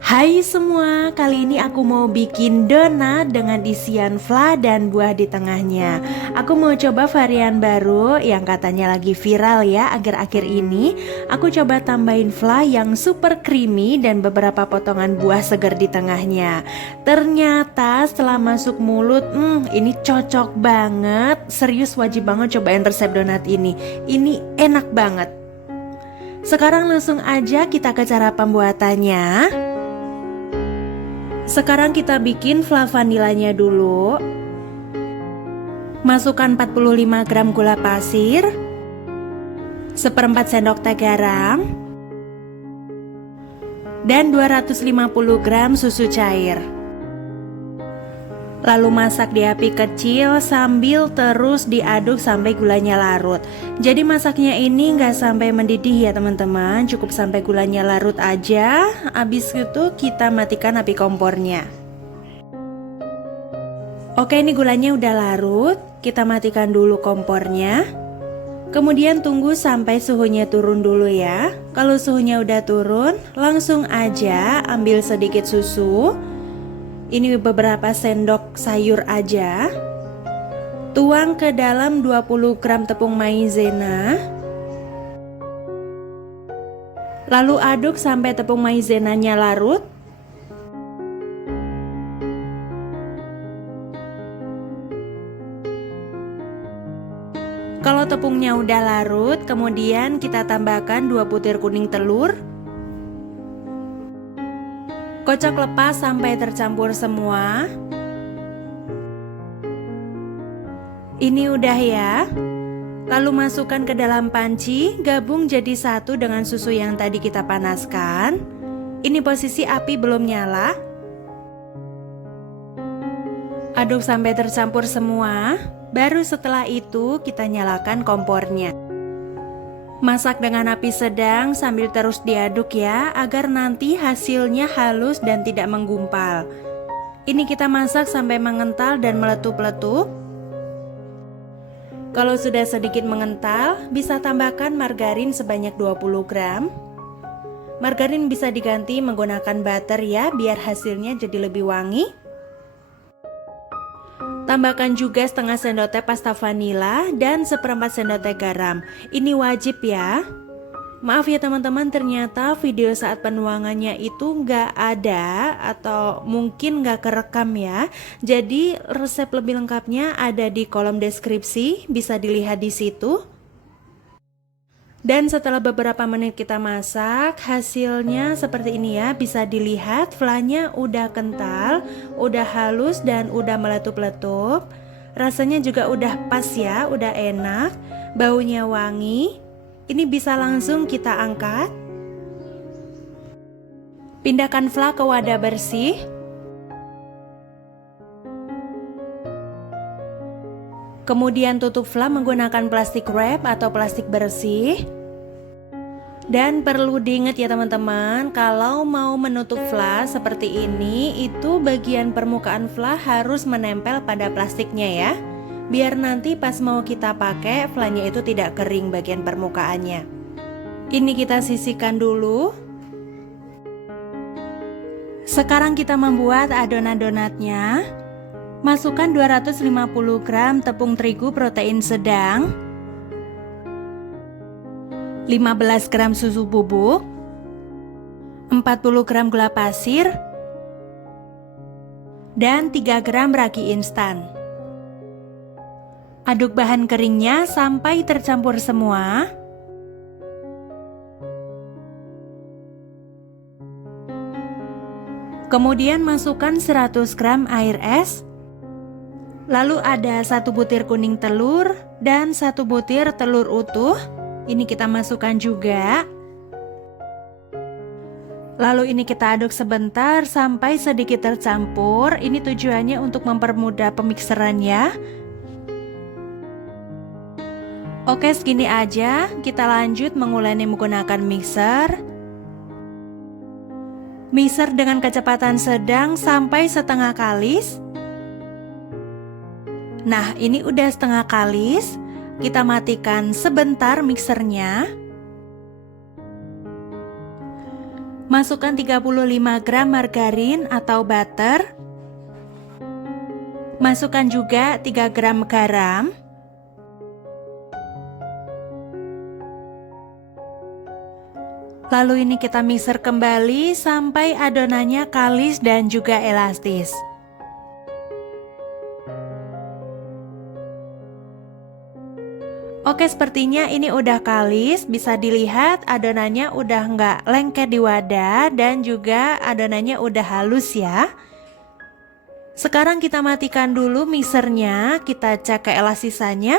Hai semua, kali ini aku mau bikin donat dengan isian fla dan buah di tengahnya. Aku mau coba varian baru yang katanya lagi viral ya akhir-akhir ini. Aku coba tambahin fla yang super creamy dan beberapa potongan buah segar di tengahnya. Ternyata setelah masuk mulut, ini cocok banget. Serius wajib banget cobain resep donat ini. Ini enak banget. Sekarang langsung aja kita ke cara pembuatannya. Sekarang kita bikin fla vanilanya dulu. Masukkan 45 gram gula pasir, 1/4 sendok teh garam, dan 250 gram susu cair. Lalu masak di api kecil sambil terus diaduk sampai gulanya larut. Jadi masaknya ini nggak sampai mendidih ya teman-teman, cukup sampai gulanya larut aja. Habis itu kita matikan api kompornya. Oke, ini gulanya udah larut, kita matikan dulu kompornya. Kemudian tunggu sampai suhunya turun dulu ya. Kalau suhunya udah turun, langsung aja ambil sedikit susu. Ini beberapa sendok sayur aja. Tuang ke dalam 20 gram tepung maizena. Lalu aduk sampai tepung maizenanya larut. Kalau tepungnya udah larut, kemudian kita tambahkan 2 butir kuning telur. Kocok lepas sampai tercampur semua. Ini udah ya. Lalu masukkan ke dalam panci, gabung jadi satu dengan susu yang tadi kita panaskan. Ini posisi api belum nyala. Aduk sampai tercampur semua. Baru setelah itu kita nyalakan kompornya. Masak dengan api sedang sambil terus diaduk ya, agar nanti hasilnya halus dan tidak menggumpal. Ini kita masak sampai mengental dan meletup-letup. Kalau sudah sedikit mengental, bisa tambahkan margarin sebanyak 20 gram. Margarin bisa diganti menggunakan butter ya, biar hasilnya jadi lebih wangi. Tambahkan juga setengah sendok teh pasta vanila dan 1/4 sendok teh garam. Ini wajib ya. Maaf ya teman-teman, ternyata video saat penuangannya itu nggak ada atau mungkin nggak kerekam ya. Jadi resep lebih lengkapnya ada di kolom deskripsi, bisa dilihat di situ. Dan setelah beberapa menit kita masak, hasilnya seperti ini ya. Bisa dilihat flanya udah kental, udah halus dan udah meletup-letup. Rasanya juga udah pas ya, udah enak, baunya wangi. Ini bisa langsung kita angkat. Pindahkan fla ke wadah bersih. Kemudian tutup fla menggunakan plastik wrap atau plastik bersih. Dan perlu diingat ya teman-teman, kalau mau menutup fla seperti ini, itu bagian permukaan fla harus menempel pada plastiknya ya. Biar nanti pas mau kita pakai, flanya itu tidak kering bagian permukaannya. Ini kita sisihkan dulu. Sekarang kita membuat adonan donatnya. Masukkan 250 gram tepung terigu protein sedang, 15 gram susu bubuk, 40 gram gula pasir, dan 3 gram ragi instan. Aduk bahan keringnya sampai tercampur semua. Kemudian masukkan 100 gram air es. Lalu ada 1 butir kuning telur dan 1 butir telur utuh. Ini kita masukkan juga. Lalu ini kita aduk sebentar sampai sedikit tercampur. Ini tujuannya untuk mempermudah pemikseran ya. Oke, segini aja. Kita lanjut menguleni menggunakan mixer. Mixer dengan kecepatan sedang sampai setengah kalis. Nah, ini udah setengah kalis. Kita matikan sebentar mixernya. Masukkan 35 gram margarin atau butter. Masukkan juga 3 gram garam. Lalu ini kita mixer kembali sampai adonannya kalis dan juga elastis. Oke, sepertinya ini udah kalis, bisa dilihat adonannya udah nggak lengket di wadah dan juga adonannya udah halus ya. Sekarang kita matikan dulu mixernya, kita cek keelastisannya.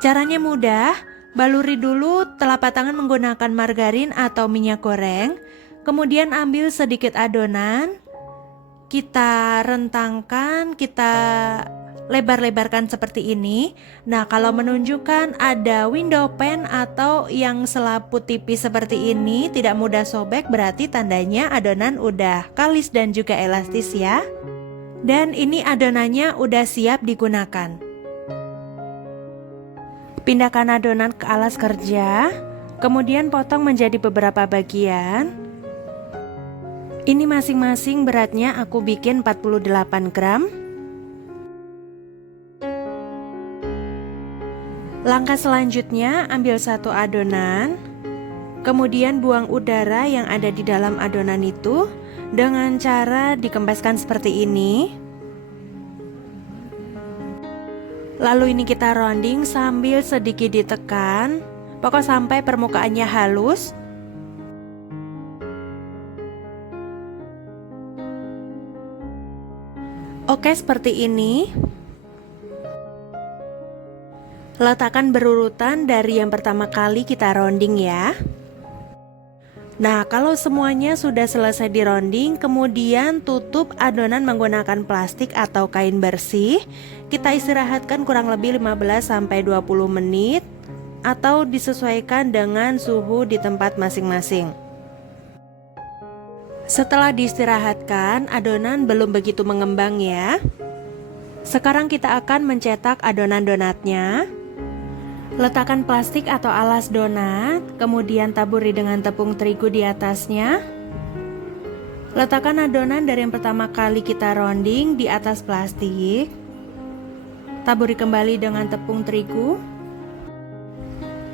Caranya mudah, baluri dulu telapak tangan menggunakan margarin atau minyak goreng, kemudian ambil sedikit adonan, kita rentangkan, kita lebar-lebarkan seperti ini. Nah, kalau menunjukkan ada window pane atau yang selaput tipis seperti ini, tidak mudah sobek, berarti tandanya adonan udah kalis dan juga elastis ya. Dan ini adonannya udah siap digunakan. Pindahkan adonan ke alas kerja, kemudian potong menjadi beberapa bagian. Ini masing-masing beratnya aku bikin 48 gram. Langkah selanjutnya, ambil satu adonan, kemudian buang udara yang ada di dalam adonan itu dengan cara dikempeskan seperti ini. Lalu ini kita rounding sambil sedikit ditekan, pokok sampai permukaannya halus. Oke, seperti ini. Letakkan berurutan dari yang pertama kali kita rounding ya. Nah, kalau semuanya sudah selesai di rounding, kemudian tutup adonan menggunakan plastik atau kain bersih. Kita istirahatkan kurang lebih 15-20 menit atau disesuaikan dengan suhu di tempat masing-masing. Setelah diistirahatkan, adonan belum begitu mengembang ya. Sekarang kita akan mencetak adonan donatnya. Letakkan plastik atau alas donat, kemudian taburi dengan tepung terigu di atasnya. Letakkan adonan dari yang pertama kali kita rounding di atas plastik. Taburi kembali dengan tepung terigu.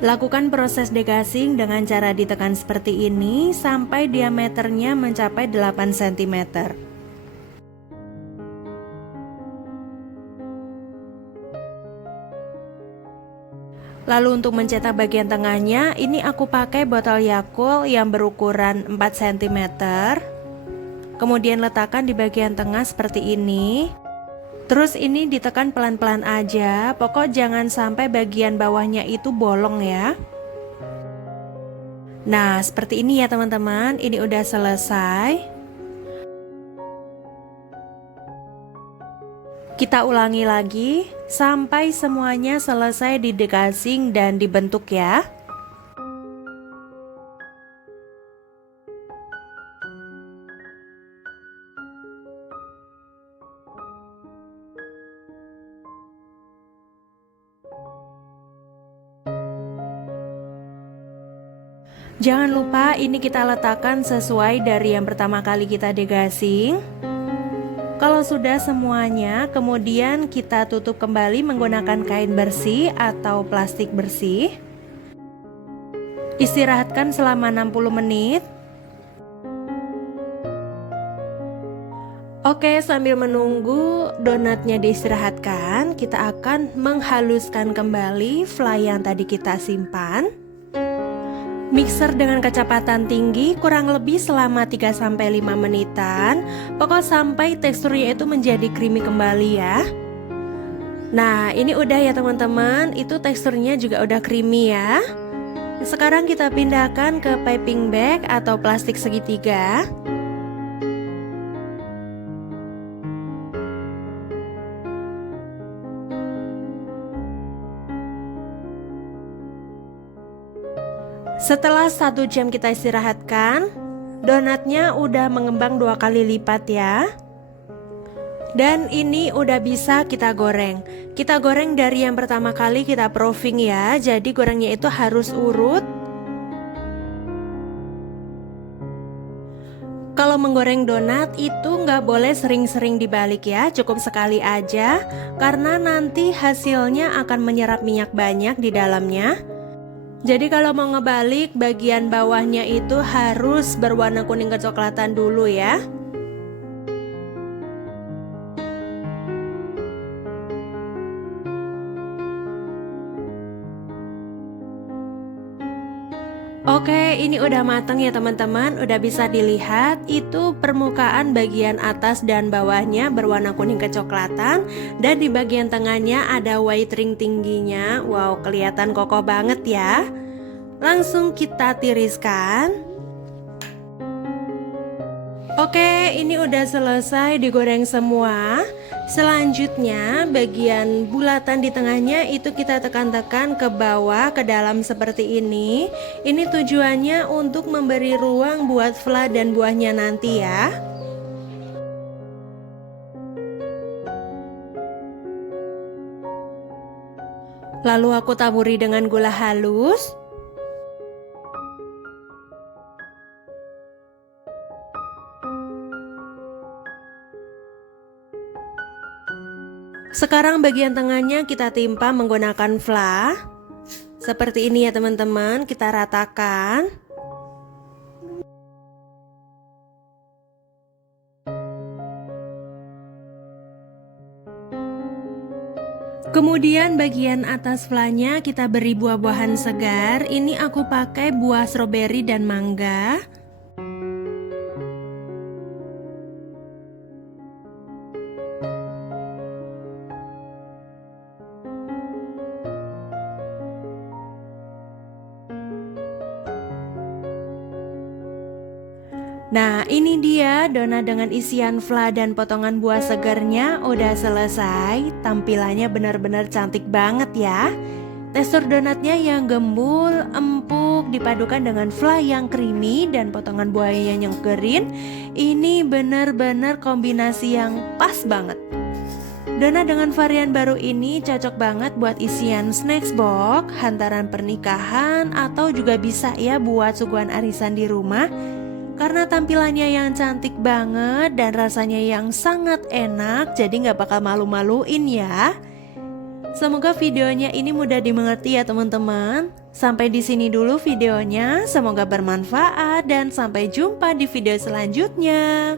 Lakukan proses degassing dengan cara ditekan seperti ini sampai diameternya mencapai 8 cm. Lalu untuk mencetak bagian tengahnya, ini aku pakai botol Yakult yang berukuran 4 cm. Kemudian letakkan di bagian tengah seperti ini. Terus ini ditekan pelan-pelan aja, pokok jangan sampai bagian bawahnya itu bolong ya. Nah, seperti ini ya teman-teman, ini udah selesai. Kita ulangi lagi sampai semuanya selesai didegassing dan dibentuk ya. Jangan lupa ini kita letakkan sesuai dari yang pertama kali kita degassing. Kalau sudah semuanya, kemudian kita tutup kembali menggunakan kain bersih atau plastik bersih. Istirahatkan selama 60 menit. Oke, sambil menunggu donatnya diistirahatkan, kita akan menghaluskan kembali fly yang tadi kita simpan. Mixer dengan kecepatan tinggi kurang lebih selama 3-5 menitan. Pokok sampai teksturnya itu menjadi creamy kembali ya. Nah, ini udah ya teman-teman, itu teksturnya juga udah creamy ya. Sekarang kita pindahkan ke piping bag atau plastik segitiga. Setelah 1 jam kita istirahatkan, donatnya udah mengembang 2 kali lipat ya. Dan ini udah bisa kita goreng. Kita goreng dari yang pertama kali kita proofing ya. Jadi gorengnya itu harus urut. Kalau menggoreng donat itu nggak boleh sering-sering dibalik ya, cukup sekali aja karena nanti hasilnya akan menyerap minyak banyak di dalamnya. Jadi kalau mau ngebalik, bagian bawahnya itu harus berwarna kuning kecoklatan dulu ya. Oke, ini udah mateng ya teman-teman, udah bisa dilihat itu permukaan bagian atas dan bawahnya berwarna kuning kecoklatan dan di bagian tengahnya ada white ring tingginya. Wow, kelihatan kokoh banget ya. Langsung kita tiriskan. Oke, ini udah selesai digoreng semua. Selanjutnya, bagian bulatan di tengahnya itu kita tekan-tekan ke bawah, ke dalam seperti ini. Ini tujuannya untuk memberi ruang buat fla dan buahnya nanti ya. Lalu aku taburi dengan gula halus. Sekarang bagian tengahnya kita timpa menggunakan fla. Seperti ini ya teman-teman, kita ratakan. Kemudian bagian atas flanya kita beri buah-buahan segar. Ini aku pakai buah stroberi dan mangga. Nah, ini dia donat dengan isian fla dan potongan buah segarnya udah selesai. Tampilannya benar-benar cantik banget ya. Tekstur donatnya yang gembul, empuk dipadukan dengan fla yang creamy dan potongan buahnya yang nyegerin. Ini benar-benar kombinasi yang pas banget. Donat dengan varian baru ini cocok banget buat isian snacks box, hantaran pernikahan, atau juga bisa ya buat suguhan arisan di rumah. Karena tampilannya yang cantik banget dan rasanya yang sangat enak, jadi nggak bakal malu-maluin ya. Semoga videonya ini mudah dimengerti ya teman-teman. Sampai di sini dulu videonya, semoga bermanfaat dan sampai jumpa di video selanjutnya.